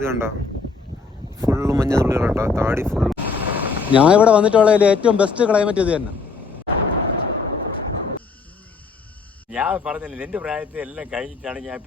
ഇത് കണ്ട? ഫുള്ള് മഞ്ഞ തുള്ളികളുണ്ടോ താടി ഫുൾ ഞാൻ ഇവിടെ വന്നിട്ടുള്ളതിൽ ഏറ്റവും ബെസ്റ്റ് ക്ലൈമറ്റ് ഇത് തന്നെ. ഞാൻ പറഞ്ഞില്ല എന്റെ പ്രായത്തിൽ എല്ലാം കഴിഞ്ഞിട്ടാണ് ഞാൻ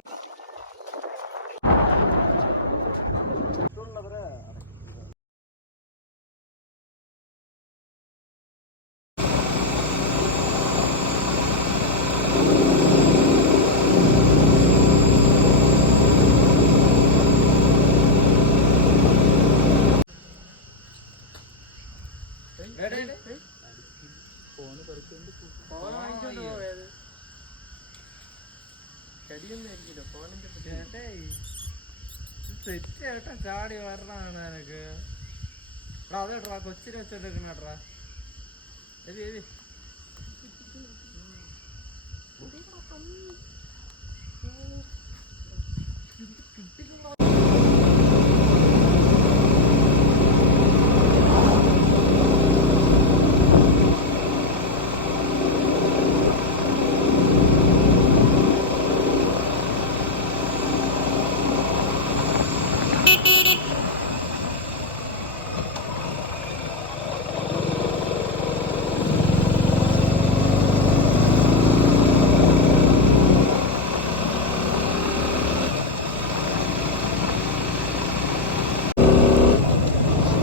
ചാടി വരണാണ് എനക്ക് എടാ അതേട്ടാ കൊച്ചിനെ വെച്ചോണ്ടിരിക്കണേട്ടാ എബി എബി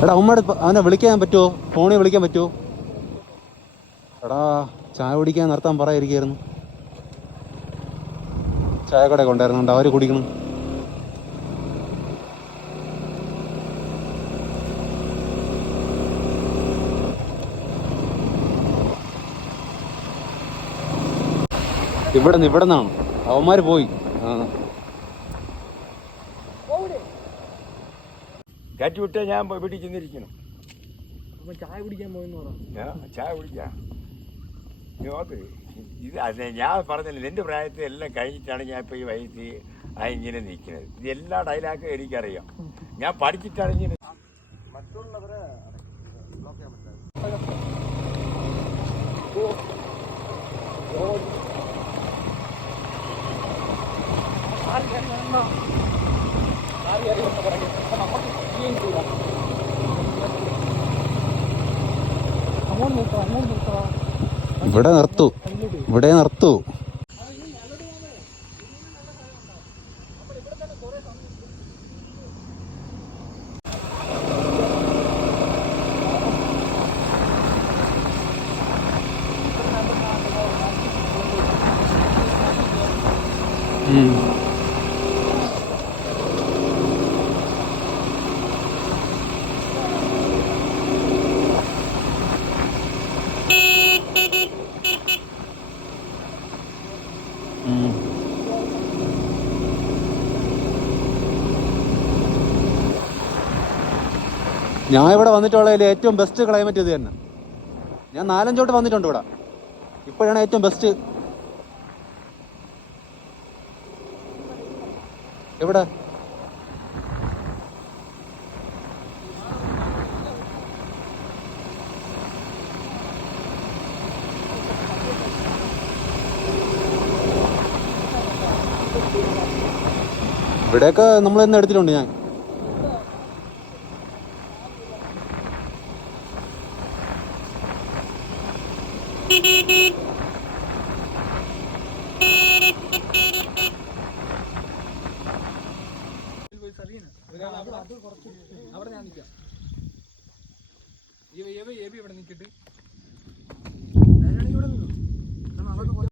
എടാ ഉമ്മയുടെ അവനെ വിളിക്കാൻ പറ്റുമോ ഫോണിൽ വിളിക്കാൻ പറ്റുമോ എടാ ചായ കുടിക്കാൻ നിർത്താൻ പറയായിരിക്കായിരുന്നു ചായ കട കൊണ്ടായിരുന്നുണ്ട് അവർ കുടിക്കണം. ഇവിടെ നിന്ന് ഇവിടെ നിന്നാണ് അവന്മാര് പോയി. ആ. കയറ്റി വിട്ടാൽ ഞാൻ വീട്ടിൽ ചെന്നിരിക്കണം അപ്പൊ ചായ കുടിക്കാൻ പോയെന്ന് പറ. ഞാൻ ചായ കുടിക്കാം. നോക്ക് ഇത് അത് ഞാൻ പറഞ്ഞില്ല എന്റെ പ്രായത്തിൽ എല്ലാം കഴിഞ്ഞിട്ടാണ് ഞാൻ ഇപ്പോൾ ഈ വയസ്സിൽ ആ ഇങ്ങനെ നിൽക്കുന്നത്. ഇത് എല്ലാ ഡയലാക്കും എനിക്കറിയാം. ഞാൻ പഠിച്ചിട്ടാണ് ഇങ്ങനെ ഇവിടെ നിർത്തു ഇവിടെ നിർത്തൂ ഉം. ഞാൻ ഇവിടെ വന്നിട്ടുള്ളതിൽ ഏറ്റവും ബെസ്റ്റ് ക്ലൈമറ്റ് ഇത് തന്നെ. ഞാൻ നാലഞ്ചോട്ട് വന്നിട്ടുണ്ട് ഇവിടെ. ഇപ്പോഴാണ് ഏറ്റവും ബെസ്റ്റ് എവിടെ? ഇവിടെയൊക്കെ നമ്മൾ തന്നെ എടുത്തിട്ടുണ്ട് ഞാൻ. അവിടെ ഞാൻ നിൽക്കാം ഇവിടെ നിൽക്കട്ടെ. ഇവിടെ നിന്നു കാരണം അതൊക്കെ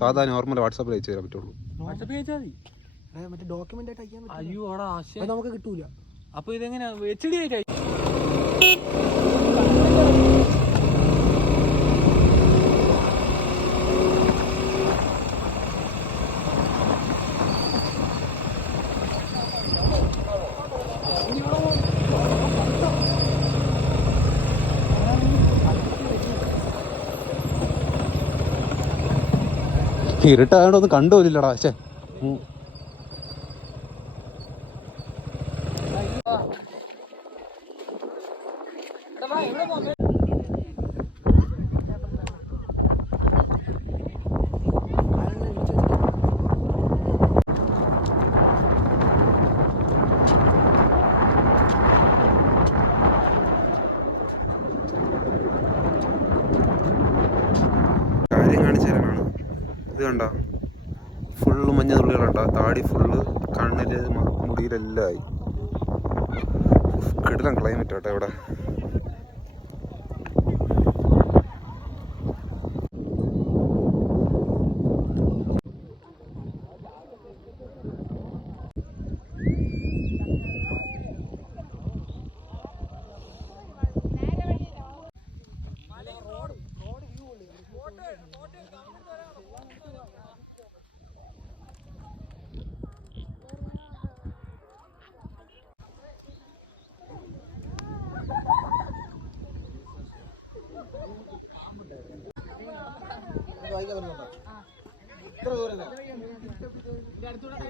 സാധാ നോർമൽ വാട്സാപ്പിൽ അയച്ചു തരാൻ പറ്റുള്ളൂ. വാട്സാപ്പ് അയച്ചാൽ മതി. മറ്റേ ഡോക്യുമെന്റ് ആയിട്ട് അയക്കാൻ അയ്യോ അവിടെ ആശയം അത് നമുക്ക് കിട്ടൂല. അപ്പൊ ഇതെങ്ങനെയാ? എച്ച് ഡി ആയിട്ട് ഇരുട്ടായതുകൊണ്ടൊന്നും കണ്ടുപോലില്ലടാ പക്ഷേ ഇത് കണ്ട? ഫുള്ള് മഞ്ഞ തുള്ളികളുണ്ടോ താടി ഫുള്ള് കണ്ണിൽ മുടിയിലെല്ലാം ആയി. കിടിലം ക്ലൈമറ്റ് കേട്ടോ ഇവിടെ. Arturo